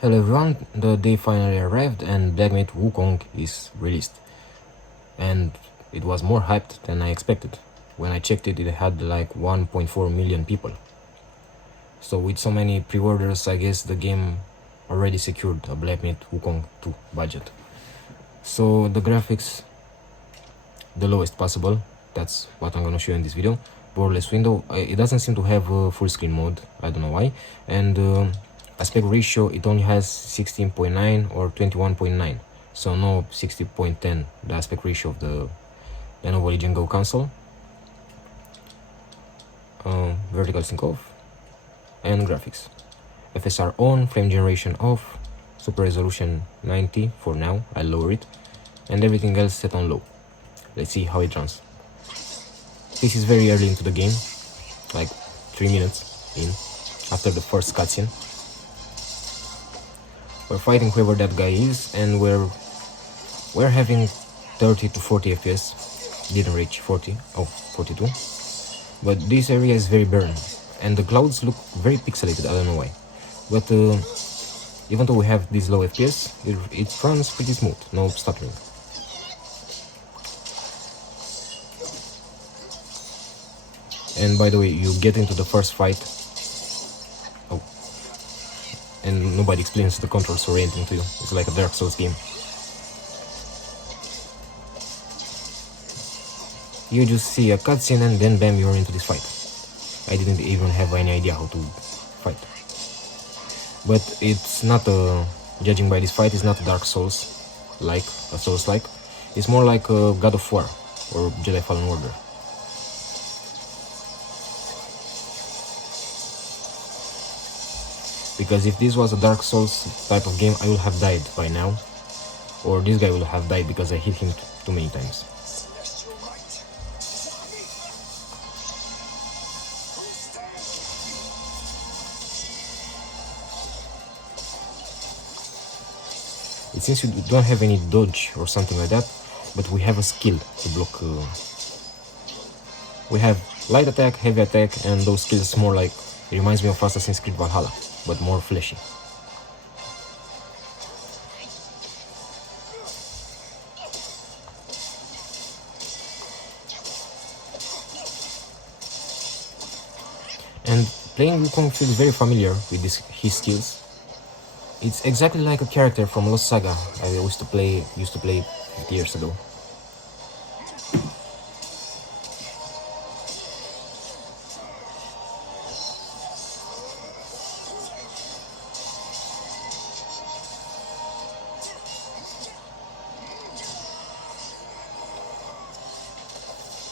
Hello everyone, the day finally arrived and Blackmate Wukong is released. And it was more hyped than I expected. When I checked it, it had like 1.4 million people. So with so many pre-orders, I guess the game already secured a Blackmate Wukong 2 budget. So the graphics, the lowest possible, that's what I'm gonna show in this video. Borderless window, it doesn't seem to have a full screen mode, I don't know why. And aspect ratio, it only has 16.9 or 21.9, so no 60.10, the aspect ratio of the Lenovo Legion Go console. Vertical sync off, and graphics. FSR on, frame generation off, super resolution 90 for now, I'll lower it, and everything else set on low. Let's see how it runs. This is very early into the game, like 3 minutes in, after the first cutscene. We're fighting whoever that guy is, and we're having 30 to 40 FPS. Didn't reach 40, 42. But this area is very burned, and the clouds look very pixelated, I don't know why. But even though we have this low FPS, it runs pretty smooth, no stuttering. And by the way, you get into the first fight, and nobody explains the controls or anything to you. It's like a Dark Souls game. You just see a cutscene and then bam, you're into this fight. I didn't even have any idea how to fight. But it's not judging by this fight, it's not a Dark Souls like a Souls like. It's more like a God of War or Jedi Fallen Order. Because if this was a Dark Souls type of game, I would have died by now. Or this guy will have died because I hit him too many times. It seems you don't have any dodge or something like that, but we have a skill to block. We have light attack, heavy attack, and those skills more like, it reminds me of Assassin's Creed Valhalla, but more fleshy. And playing Wukong feels very familiar with his skills. It's exactly like a character from Lost Saga I used to play 50 years ago.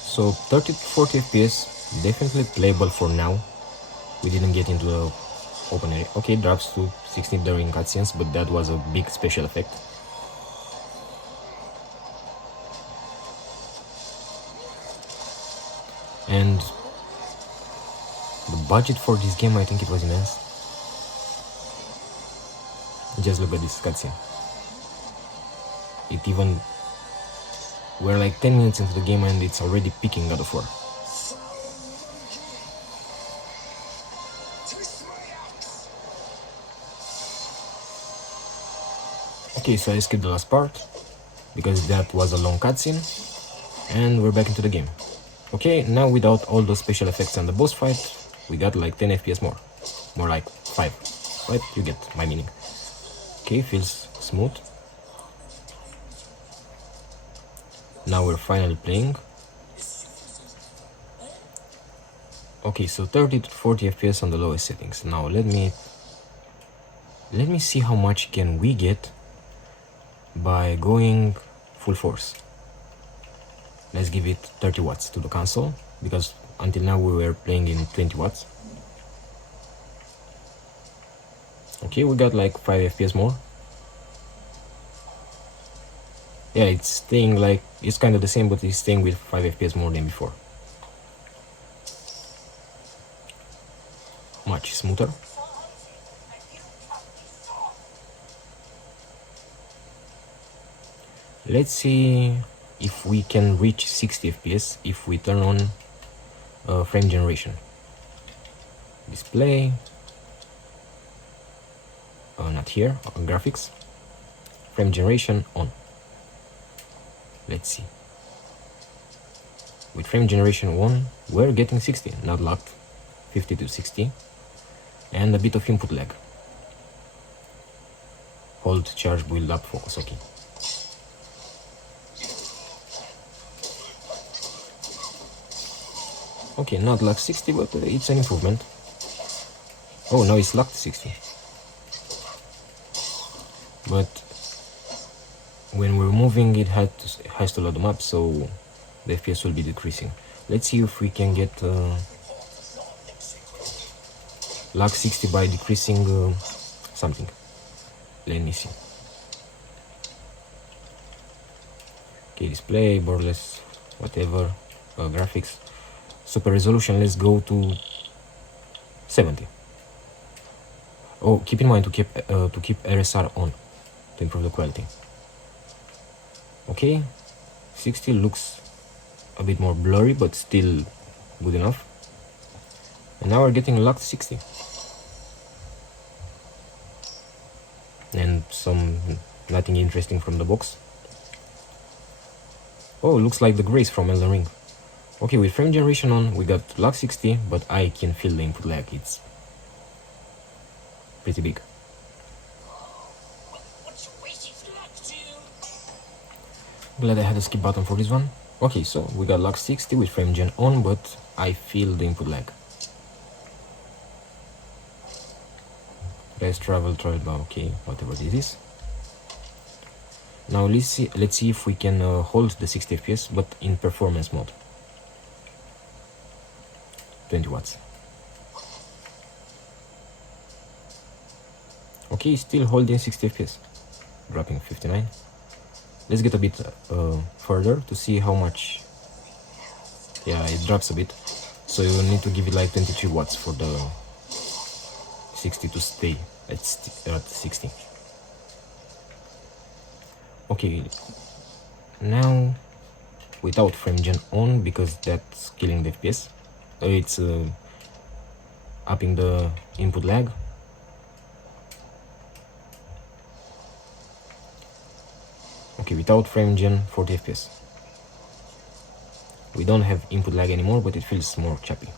So 30 to 40 FPS, definitely playable for now. We didn't get into the open area. Okay, it drops to 16 during cutscenes, but that was a big special effect. And the budget for this game, I think it was immense. Just look at this cutscene. We're like 10 minutes into the game and it's already peaking God of War. Okay, so I skipped the last part, because that was a long cutscene, and we're back into the game. Okay, now without all those special effects and the boss fight, we got like 10 FPS more. More like 5, but you get my meaning. Okay, feels smooth. Now we're finally playing. Okay, so 30 to 40 FPS on the lowest settings. Now let me see how much can we get by going full force. Let's give it 30 watts to the console, because until now we were playing in 20 watts. Okay, we got like 5 FPS more. Yeah, it's staying like, it's kind of the same, but it's staying with 5 FPS more than before. Much smoother. Let's see if we can reach 60 FPS if we turn on frame generation. Display, not here, graphics, frame generation on. Let's see. With frame generation on, we're getting 60, not locked, 50 to 60, and a bit of input lag. Hold, charge, build up, focus, okay. Okay, not locked 60, but it's an improvement. Oh, now it's locked 60. But when we're moving, it has to load them up, so the FPS will be decreasing. Let's see if we can get lock 60 by decreasing something. Let me see. Okay, display, borderless, whatever, graphics, super resolution. Let's go to 70. Oh, keep in mind to keep RSR on to improve the quality. Okay, 60 looks a bit more blurry, but still good enough. And now we're getting locked 60. And nothing interesting from the box. Oh, looks like the Grace from Elden Ring. Okay, with frame generation on, we got lock 60, but I can feel the input lag. It's pretty big. Glad I had a skip button for this one. Okay, so we got lock 60 with frame gen on, but I feel the input lag. Rest, travel, okay, whatever this is. Now let's see if we can hold the 60 FPS, but in performance mode. 20 watts. Okay, still holding 60 FPS, dropping 59. Let's get a bit further to see how much. Yeah, it drops a bit, so you need to give it like 23 watts for the 60 to stay at 60. Okay, now without frame gen on, because that's killing the FPS, it's upping the input lag. Okay, without frame gen, 40 FPS. We don't have input lag anymore, but it feels more choppy.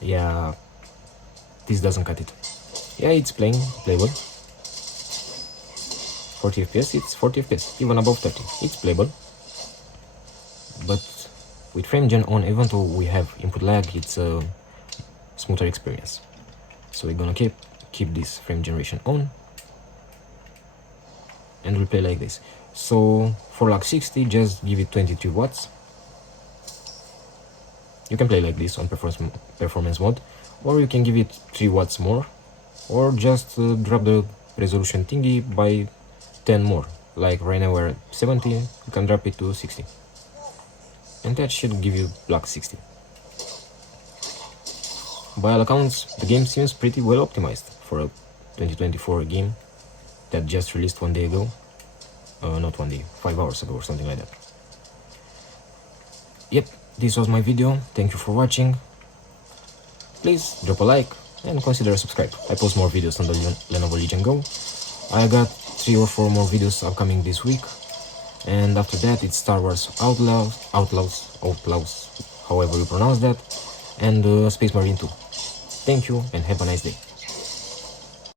Yeah, this doesn't cut it. Yeah, it's playable. 40 FPS, it's 40 FPS, even above 30. It's playable. But with frame gen on, even though we have input lag, it's a smoother experience. So we're gonna keep this frame generation on, and we'll play like this. So for lock 60, just give it 23 watts. You can play like this on performance mode, or you can give it 3 watts more, or just drop the resolution thingy by 10 more. Like right now we're at 70, you can drop it to 60. And that should give you lock 60. By all accounts, the game seems pretty well optimized for a 2024 game that just released 1 day ago. Not 1 day, 5 hours ago or something like that. Yep, this was my video. Thank you for watching. Please drop a like and consider subscribe. I post more videos on the Lenovo Legion Go. I got 3 or 4 more videos upcoming this week. And after that it's Star Wars Outlaws, however you pronounce that, and Space Marine 2. Thank you and have a nice day.